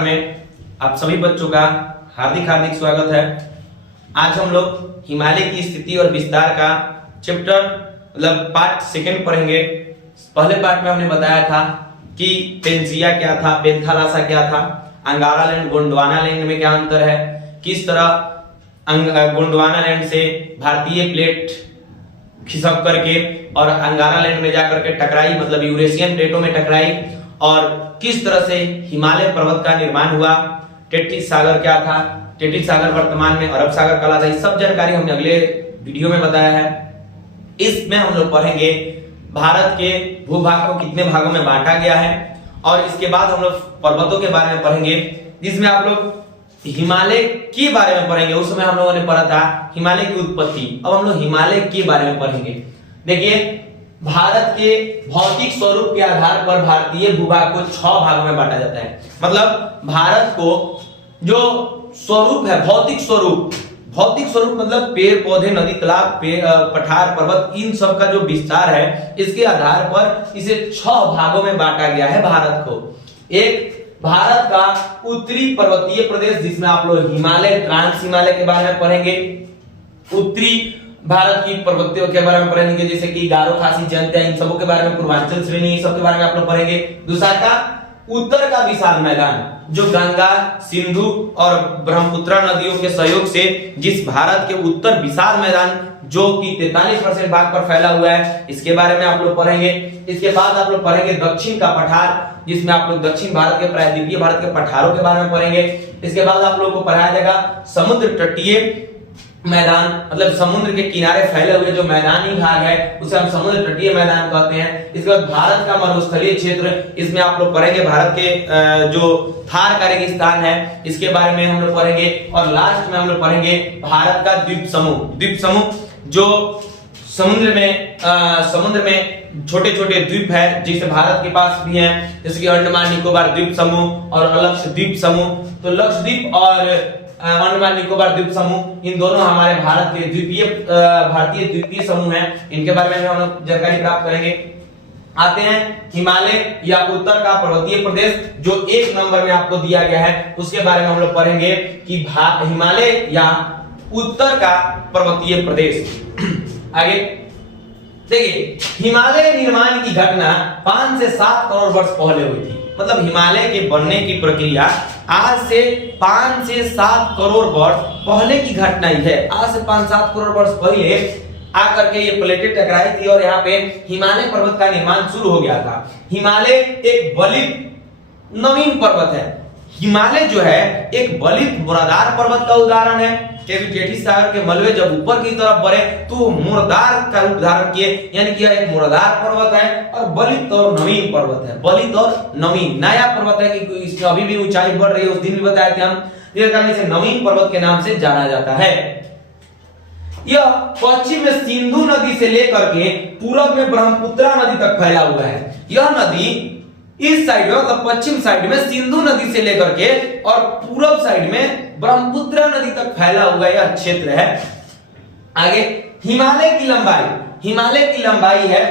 में आप सभी बच्चों का हार्दिक हार्दिक स्वागत है। आज हम लोग हिमालय की स्थिति और विस्तार का चैप्टर मतलब पार्ट सेकंड पढ़ेंगे। पहले पार्ट में हमने बताया था कि पेंसिया क्या था, पेंथालासा क्या था, अंगारा लैंड गोंडवाना लैंड में क्या अंतर है, किस तरह गोंडवाना लैंड से भारतीय प्लेट खिसक करके और अंगारा लैंड में जाकर के टकराई, मतलब यूरेशियन प्लेटों में टकराई, और किस तरह से हिमालय पर्वत का निर्माण हुआ। टेटिस सागर क्या था, टेटिस सागर वर्तमान में अरब सागर कहलाता है। ये सब जानकारी हमने अगले वीडियो में बताया है। इसमें हम लोग पढ़ेंगे भारत के भूभाग को कितने भागों में बांटा गया है, और इसके बाद हम लोग पर्वतों के बारे में पढ़ेंगे, जिसमें आप लोग हिमालय के बारे में पढ़ेंगे। उस समय हम लोगों ने पढ़ा था हिमालय की उत्पत्ति, अब हम लोग हिमालय के बारे में पढ़ेंगे। देखिए, भारत के भौतिक स्वरूप के आधार पर भारतीय भूभाग को 6 भागों में बांटा जाता है। मतलब भारत को जो स्वरूप है, भौतिक स्वरूप मतलब पेड़ पौधे, नदी तालाब, पठार, पर्वत, इन सब का जो विस्तार है, इसके आधार पर इसे 6 भागों में बांटा गया है भारत को। एक भारत का उत्तरी पर्वतीय प्रदेश, जिसमें आप लोग हिमालय, ट्रांस हिमालय के बारे में पढ़ेंगे। उत्तरी भारत की पर्वतों के बारे में पढ़ेंगे, जैसे कि गारो, खासी, जयंतिया, इन सबों के बारे में, पूर्वांचल श्रेणी, सब के बारे में आप लोग पढ़ेंगे। दूसरा का उत्तर का विशाल मैदान, जो गंगा, सिंधु और ब्रह्मपुत्र नदियों के सहयोग से जिस भारत के उत्तर विशाल मैदान जो कि 43% भाग पर फैला हुआ है, इसके बारे में आप लोग पढ़ेंगे। इसके बाद आप लोग पढ़ेंगे दक्षिण का पठार, जिसमें आप लोग दक्षिण भारत के, प्रायद्वीपीय भारत के पठारों के बारे में पढ़ेंगे। इसके बाद आप लोगों को पढ़ाया जाएगा समुद्र तटीय मैदान, मतलब समुद्र के किनारे फैले हुए जो मैदानी भाग है, उसे हम समुद्र तटीय मैदान कहते हैं। इसके बाद भारत का मरुस्थलीय क्षेत्र, इसमें आप लोग पढ़ेंगे भारत के जो थार का रेगिस्तान है, इसके बारे में हम लोग पढ़ेंगे। और लास्ट में हम लोग पढ़ेंगे भारत का द्वीप समूह, जो समुद्र में छोटे छोटे द्वीप है, जिसे भारत के पास भी है, जैसे कि अंडमान निकोबार द्वीप समूह और लक्षद्वीप समूह। तो लक्षद्वीप और अंडमान निकोबार द्वीप समूह, इन दोनों हमारे भारत के भारतीय द्वीपीय समूह हैं। इनके बारे में हम लोग जानकारी प्राप्त करेंगे। आते हैं हिमालय या उत्तर का पर्वतीय प्रदेश, जो 1 नंबर में आपको दिया गया है, उसके बारे में हम लोग पढ़ेंगे कि हिमालय या उत्तर का पर्वतीय प्रदेश। आगे देखिए, हिमालय निर्माण की घटना 5 से 7 करोड़ वर्ष पहले हुई थी। मतलब हिमालय के बनने की प्रक्रिया आज से 5 से 7 करोड़ वर्ष पहले की घटना ही है। आज से 5-7 करोड़ वर्ष पहले आकर के ये प्लेटें टकराई थी और यहाँ पे हिमालय पर्वत का निर्माण शुरू हो गया था। हिमालय एक बलित नवीन पर्वत है। हिमालय जो है एक बलित मुरादार पर्वत का उदाहरण है। टेटिस सागर के मलबे जब ऊपर की तरफ बढ़े तो मुरादार का रूप धारण किए, यानी कि एक मुरादार पर्वत है और बलित और नवीन पर्वत है। बलित और नवीन नया पर्वत है कि इसकी अभी भी ऊंचाई बढ़ रही है। उस दिन भी बताया था हम, इस कारण से नवीन पर्वत के नाम से जाना जाता है। यह पश्चिम में सिंधु नदी से लेकर के पूरब में ब्रह्मपुत्र नदी तक फैला हुआ है। यह नदी इस साइड में, मतलब पश्चिम साइड में सिंधु नदी से लेकर के और पूरब साइड में ब्रह्मपुत्र नदी तक फैला हुआ यह क्षेत्र है। आगे हिमालय की लंबाई है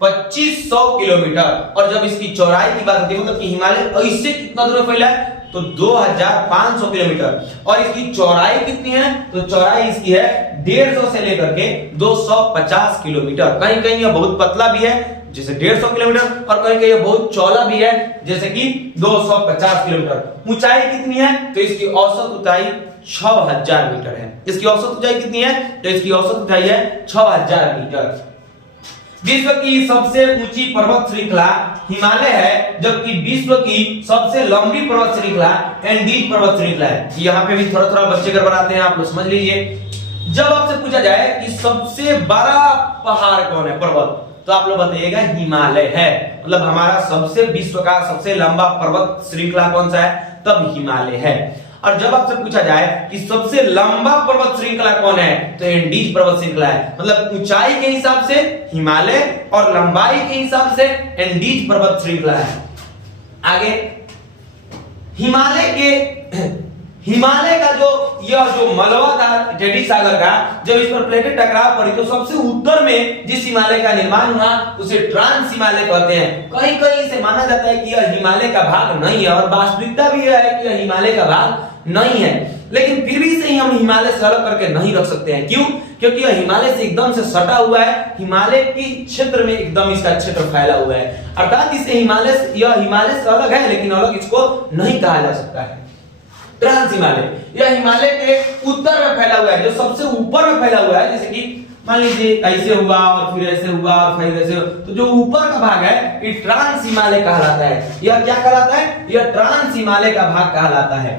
2500 किलोमीटर, और जब इसकी चौड़ाई की बात होती है, मतलब कि हिमालय ऐसे कितना दूर फैला है तो 2500 किलोमीटर, और इसकी चौड़ाई कितनी है तो चौड़ाई इसकी है 150 से लेकर के 250 किलोमीटर। कहीं कहीं यह बहुत पतला भी है, जैसे 150 किलोमीटर, और कहीं कहीं बहुत चौड़ा भी है, जैसे कि 250 किलोमीटर। ऊंचाई कितनी है तो इसकी औसत ऊंचाई 6000 मीटर है। इसकी औसत ऊंचाई कितनी है तो इसकी औसत ऊंचाई है 6000 मीटर। विश्व की सबसे ऊंची पर्वत श्रृंखला हिमालय है, जबकि विश्व की सबसे लंबी पर्वत श्रृंखला एंडीज पर्वत श्रृंखला है। यहाँ पे भी थोड़ा थोड़ा बच्चे गड़बड़ाते हैं, आप लोग समझ लीजिए। जब आपसे पूछा जाए कि सबसे बड़ा पहाड़ कौन है, पर्वत, तो आप लोग बताइएगा हिमालय है। मतलब हमारा सबसे विश्व का सबसे लंबा पर्वत श्रृंखला कौन सा है, तब हिमालय है। और जब आपसे पूछा जाए कि सबसे लंबा पर्वत श्रृंखला कौन है, तो एंडीज पर्वत श्रृंखला है। मतलब ऊंचाई के हिसाब से हिमालय और लंबाई के हिसाब से एंडीज पर्वत श्रृंखला है। आगे हिमालय का जो यह जो मलबा था टेढ़ी सागर का, जब इस पर प्लेटें टकराव पड़ी तो सबसे उत्तर में जिस हिमालय का निर्माण हुआ उसे ट्रांस हिमालय कहते हैं। कहीं कहीं इसे माना जाता है कि यह हिमालय का भाग नहीं है, और वास्तविकता भी यह है कि यह हिमालय का भाग नहीं है, लेकिन फिर भी इसे हम हिमालय से अलग करके नहीं रख सकते हैं। क्यों? क्योंकि यह हिमालय से एकदम से सटा हुआ है, हिमालय के क्षेत्र में एकदम इसका क्षेत्र फैला हुआ है, अर्थात इसे हिमालय से, यह हिमालय से अलग है लेकिन अलग इसको नहीं कहा जा सकता है। ट्रांस हिमालय, यह हिमालय के उत्तर में फैला हुआ है, जो सबसे ऊपर में फैला हुआ है, जैसे कि मान लीजिए ऐसे हुआ और फिर ऐसे हुआ और फिर ऐसे, तो जो ऊपर का भाग है ये ट्रांस हिमालय कहलाता है। यह क्या कहलाता है? यह ट्रांस हिमालय का भाग कहलाता है।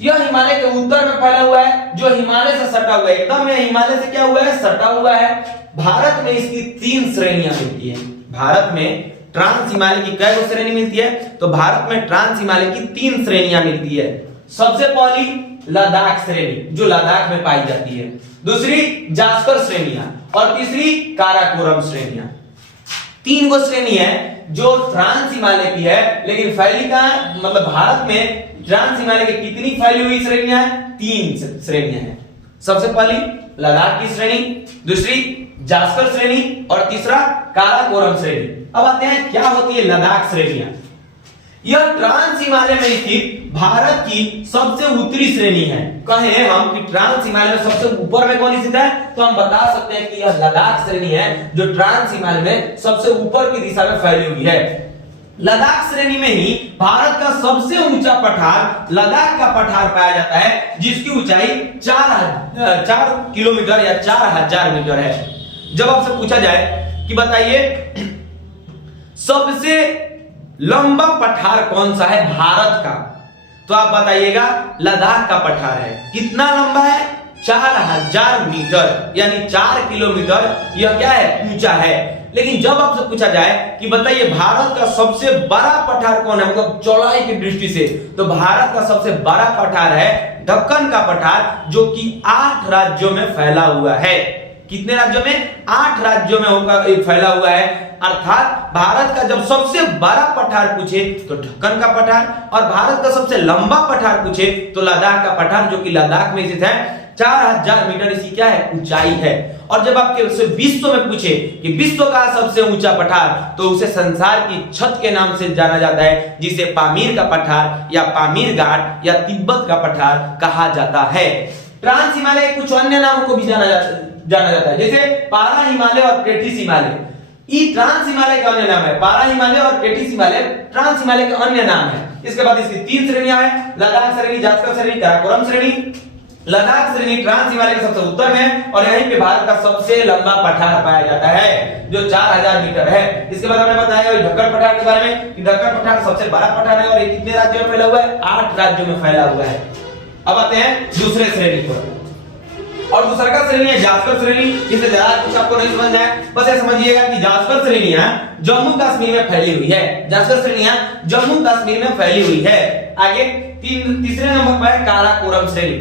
यह हिमालय के उत्तर में फैला हुआ है, जो हिमालय से सटा हुआ है, एकदम यह हिमालय से क्या हुआ है? सटा हुआ है। भारत में इसकी 3 श्रेणियां मिलती है। भारत में ट्रांस हिमालय की कई श्रेणी मिलती है? तो भारत में ट्रांस हिमालय की 3 श्रेणियां मिलती है। सबसे पहली लद्दाख श्रेणी, जो लद्दाख में पाई जाती है, दूसरी जास्कर श्रेणियां, और तीसरी काराकोरम श्रेणियां। 3 गो श्रेणी है जो ट्रांस हिमालय की है, लेकिन फैली कहां है? मतलब भारत में ट्रांस हिमालय की कितनी फैली हुई श्रेणियां हैं? 3 श्रेणियां हैं। सबसे पहली लद्दाख की श्रेणी, दूसरी जास्कर श्रेणी और तीसरा काराकोरम श्रेणी। अब आते हैं क्या होती है लद्दाख श्रेणियां। यह ट्रांस हिमालय में स्थित भारत की सबसे उत्तरी श्रेणी है। कहें हम कि ट्रांस हिमालय में सबसे ऊपर में कौन स्थित है, तो हम बता सकते हैं कि यह लद्दाख श्रेणी है, जो ट्रांस हिमालय में सबसे ऊपर की दिशा में फैली हुई है। लद्दाख श्रेणी में ही भारत का सबसे ऊंचा पठार लद्दाख का पठार पाया जाता है, जिसकी ऊंचाई 4 किलोमीटर या 4000 मीटर है। जब आपसे पूछा जाए कि बताइए सबसे लंबा पठार कौन सा है भारत का, तो आप बताइएगा लद्दाख का पठार है। कितना लंबा है? 4000 मीटर, यानी 4 किलोमीटर यह क्या है? ऊंचा है। लेकिन जब आपसे पूछा जाए कि बताइए भारत का सबसे बड़ा पठार कौन है, मतलब चौड़ाई की दृष्टि से, तो भारत का सबसे बड़ा पठार है दक्कन का पठार, जो कि 8 राज्यों में फैला हुआ है। कितने राज्यों में? 8 राज्यों में होकर फैला हुआ है। अर्थात भारत का जब सबसे बड़ा पठार पूछे तो दक्कन का पठार, और भारत का सबसे लंबा पठार पूछे तो लद्दाख का पठार, जो कि लद्दाख में स्थित है। 4000 मीटर इसकी क्या है? ऊंचाई है। और जब आपके उससे विश्व में पूछे कि विश्व का सबसे ऊंचा पठार, तो उसे संसार की छत के नाम से जाना जाता है, जिसे पामीर का पठार या पामीर घाट या तिब्बत का पठार कहा जाता है। ट्रांस हिमालय के कुछ अन्य नामों को भी जाना जाता है, जैसे पारा हिमालय और टेथिस हिमालय। ये ट्रांस हिमालय का अन्य नाम है। पारा हिमालय और टेथिस हिमालय ट्रांस हिमालय के अन्य नाम है। इसके बाद इसकी 3 श्रेणियां हैं, लद्दाख श्रेणी, जास्कर श्रेणी, काराकोरम श्रेणी। लद्दाख श्रेणी ट्रांस हिमालय के सबसे उत्तर में, और यहीं पे भारत का सबसे लंबा पठार पाया जाता है, जो 4000 मीटर है। इसके बाद हमने बताया दक्कन पठार के बारे में कि दक्कन पठार सबसे बड़ा पठार है, और ये कितने राज्यों में फैला हुआ है? 8 राज्यों में फैला हुआ है। अब आते हैं दूसरे श्रेणी पर, और दूसरा का श्रेणी है जास्कर श्रेणी। इससे ज्यादा कुछ आपको नहीं समझना है, बस ये समझिएगा कि जास्कर श्रेणियां जम्मू कश्मीर में फैली हुई है। जास्कर श्रेणियां जम्मू कश्मीर में फैली हुई है। आगे तीसरे नंबर पर है काराकोरम श्रेणी।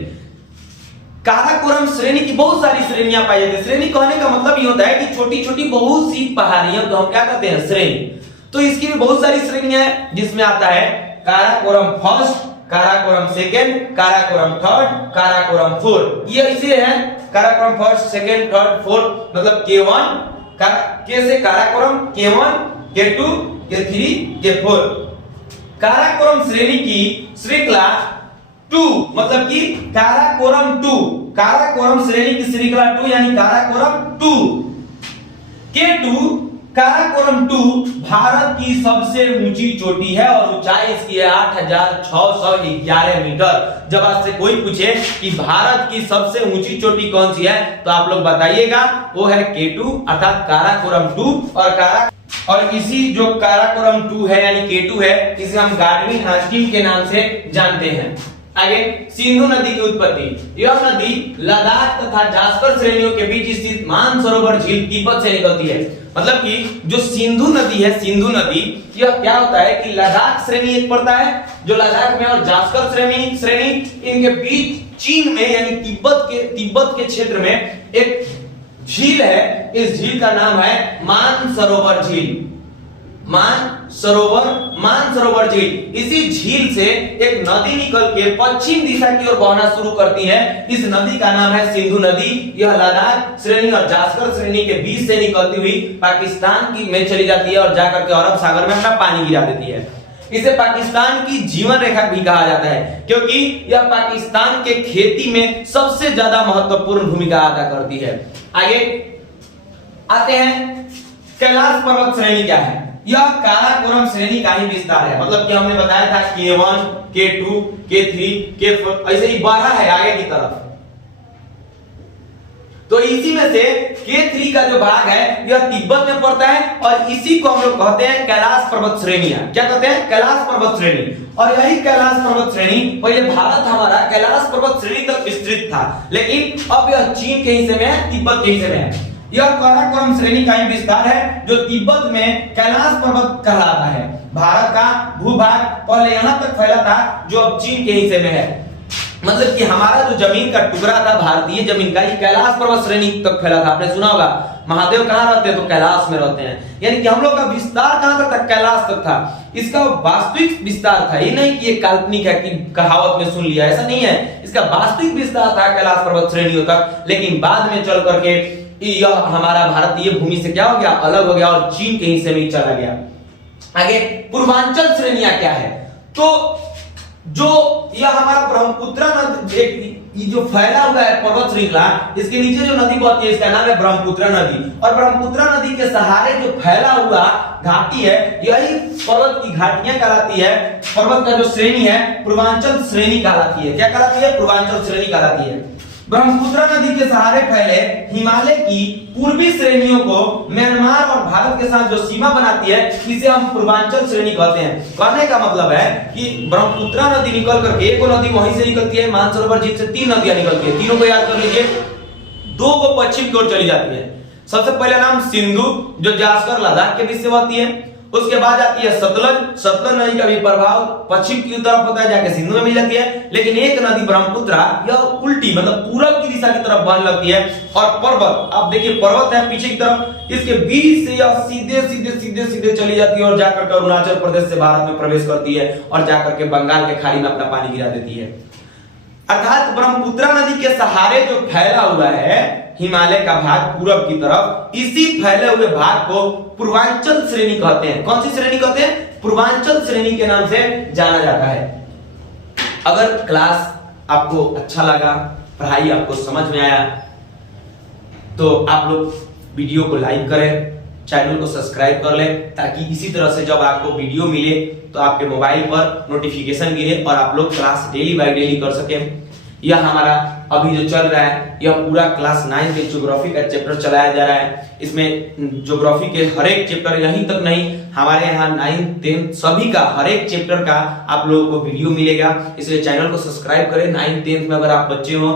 काराकोरम श्रेणी की बहुत सारी श्रेणियां पाई जाती है। श्रेणी कहने का मतलब ये होता है कि छोटी छोटी बहुत सी पहाड़ियों को हम क्या कहते हैं? श्रेणी। तो इसकी भी बहुत सारी श्रेणियां हैं, जिसमें आता है Karakoram first, Karakoram second, Karakoram third, Karakoram fourth. ये ऐसे है Karakoram first, second, third, fourth, मतलब K1 के से Karakoram, K1, K2, K3, K4। Karakoram श्रेणी की श्रृंखला 2, मतलब कि काराकोरम 2, काराकोरम श्रेणी की श्रृंखला 2 यानी काराकोरम 2। K2 काराकोरम 2 भारत की सबसे ऊंची चोटी है, और ऊंचाई इसकी है 8611 मीटर। जब आपसे कोई पूछे कि भारत की सबसे ऊंची चोटी कौन सी है, तो आप लोग बताइएगा वो है K2 अर्थात काराकोरम 2। और इसी जो काराकोरम 2 है यानी K2 है, इसे हम गार्डविन हास्टिंग के नाम से जानते हैं। आगे सिंधु नदी की उत्पत्ति। यह नदी लद्दाख तथा जास्कर श्रेणियों के बीच स्थित मानसरोवर झील तिब्बत से निकलती है। मतलब कि जो सिंधु नदी है, सिंधु नदी, यह क्या होता है कि लद्दाख श्रेणी एक पड़ता है जो लद्दाख में, और जास्कर श्रेणी इनके बीच चीन में यानी तिब्बत के क्षेत्र में एक झील है। इस झील का नाम है मानसरोवर झील। मानसरोवर झील। इसी झील से एक नदी निकल के पश्चिम दिशा की ओर बहना शुरू करती है। इस नदी का नाम है सिंधु नदी। यह लद्दाख श्रेणी और जास्कर श्रेणी के बीच से निकलती हुई पाकिस्तान की में चली जाती है और जाकर के अरब सागर में अपना पानी गिरा देती है। इसे पाकिस्तान की जीवन रेखा भी कहा जाता है क्योंकि यह पाकिस्तान के खेती में सबसे ज्यादा महत्वपूर्ण भूमिका अदा करती है। आगे आते हैं, कैलाश पर्वत श्रेणी क्या है? यह काराकोरम श्रेणी का ही विस्तार है। मतलब कि हमने बताया था K1, K2, K3, K4 ऐसे ही बढ़ा है आगे की तरफ। तो इसी में से K3 का जो भाग है यह तिब्बत में पड़ता है और इसी को हम लोग कहते हैं कैलाश पर्वत श्रेणियां। क्या कहते हैं? कैलाश पर्वत श्रेणी। और यही कैलाश पर्वत श्रेणी, पहले भारत हमारा कैलाश पर्वत श्रेणी तक विस्तृत था, लेकिन अब यह चीन के हिस्से में है, तिब्बत के हिस्से में है। यह काराकोरम श्रेणी का ही विस्तार है जो तिब्बत में कैलाश पर्वत कहलाता है। भारत का भूभाग पहले यहां तक फैला था जो अब चीन के हिस्से में है। मतलब कि हमारा जो जमीन का टुकड़ा था भारतीय जमीन का, ये कैलाश पर्वत श्रेणी तक फैला था। आपने सुना होगा महादेव कहां रहते हैं? तो कैलाश में रहते हैं। यानी कि हम लोग का विस्तार कहां तक था? कैलाश तक था। इसका वास्तविक विस्तार था, ये नहीं कि ये काल्पनिक है कि कहावत में सुन लिया, ऐसा नहीं है। इसका वास्तविक विस्तार था कैलाश पर्वत श्रेणियों तक, लेकिन बाद में चल करके यह हमारा भारतीय भूमि से क्या हो गया? अलग हो गया और चीन के हिस्से में चला गया। आगे पूर्वांचल श्रेणियां क्या है? तो जो यह हमारा ब्रह्मपुत्र नदी, ये जो फैला हुआ है पर्वत श्रृंखला, इसके नीचे जो नदी बहती है इसका नाम है ब्रह्मपुत्र नदी। और ब्रह्मपुत्र नदी के सहारे जो फैला हुआ घाटी है, यही पर्वत की घाटियां कहलाती है। पर्वत का जो श्रेणी है पूर्वांचल श्रेणी कहलाती है। क्या कहलाती है? पूर्वांचल श्रेणी कहलाती है। ब्रह्मपुत्र नदी के सहारे फैले हिमालय की पूर्वी श्रेणियों को म्यांमार और भारत के साथ जो सीमा बनाती है, इसे हम पूर्वांचल श्रेणी कहते हैं। कहने का मतलब है कि ब्रह्मपुत्र नदी निकल करके, एक नदी वहीं से निकलती है मानसरोवर झील से, 3 नदियां निकलती है। तीनों को याद कर लीजिए। 2 को पश्चिम की ओर चली जाती है। सबसे पहला नाम सिंधु जो जास्कर लद्दाख के बीच से बहती है। उसके बाद आती है सतलज। सतलज नदी का भी प्रभाव पश्चिम की तरफ होता है, जाके सिंधु में मिल जाती है। लेकिन एक नदी ब्रह्मपुत्र यह उल्टी मतलब पूरब की दिशा की तरफ बहने लगती है। और पर्वत, आप देखिए पर्वत है पीछे की तरफ, इसके बीच से यह सीधे सीधे सीधे सीधे चली जाती है और जाकर के अरुणाचल प्रदेश से भारत में प्रवेश करती है और जाकर के बंगाल के खाड़ी में अपना पानी गिरा देती है। अर्थात ब्रह्मपुत्र नदी के सहारे जो फैला हुआ है हिमालय का भाग पूरब की तरफ, इसी फैले हुए भाग को पूर्वांचल श्रेणी कहते हैं। कौन सी श्रेणी कहते हैं? पूर्वांचल श्रेणी के नाम से जाना जाता है। अगर क्लास आपको अच्छा लगा, पढ़ाई आपको समझ में आया, तो आप लोग वीडियो को लाइक करें, चैनल को सब्सक्राइब कर लें, ताकि इसी तरह से जब आपको वीडियो मिले तो आपके मोबाइल पर नोटिफिकेशन गिरे और आप लोग क्लास डेली बाय डेली कर सकें। यह हमारा अभी जो चल रहा है, यह पूरा क्लास 9 के ज्योग्राफी का चैप्टर चलाया जा रहा है। इसमें ज्योग्राफी के हर एक चैप्टर, यहीं तक नहीं, हमारे यहाँ 9, 10 सभी का हर एक चैप्टर का आप लोगों को वीडियो मिलेगा। इसलिए चैनल को सब्सक्राइब करें। 9, 10 में अगर आप बच्चे हो,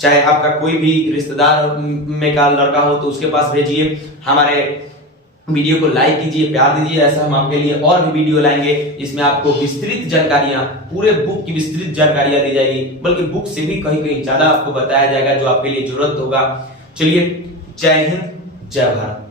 चाहे आपका कोई भी रिश्तेदार में का लड़का हो, तो उसके पास भेजिए। हमारे वीडियो को लाइक कीजिए, प्यार दीजिए। ऐसा हम आपके लिए और भी वीडियो लाएंगे जिसमें आपको विस्तृत जानकारियां, पूरे बुक की विस्तृत जानकारियां दी जाएगी, बल्कि बुक से भी कहीं कहीं ज्यादा आपको बताया जाएगा जो आपके लिए जरूरत होगा। चलिए, जय हिंद, जय भारत।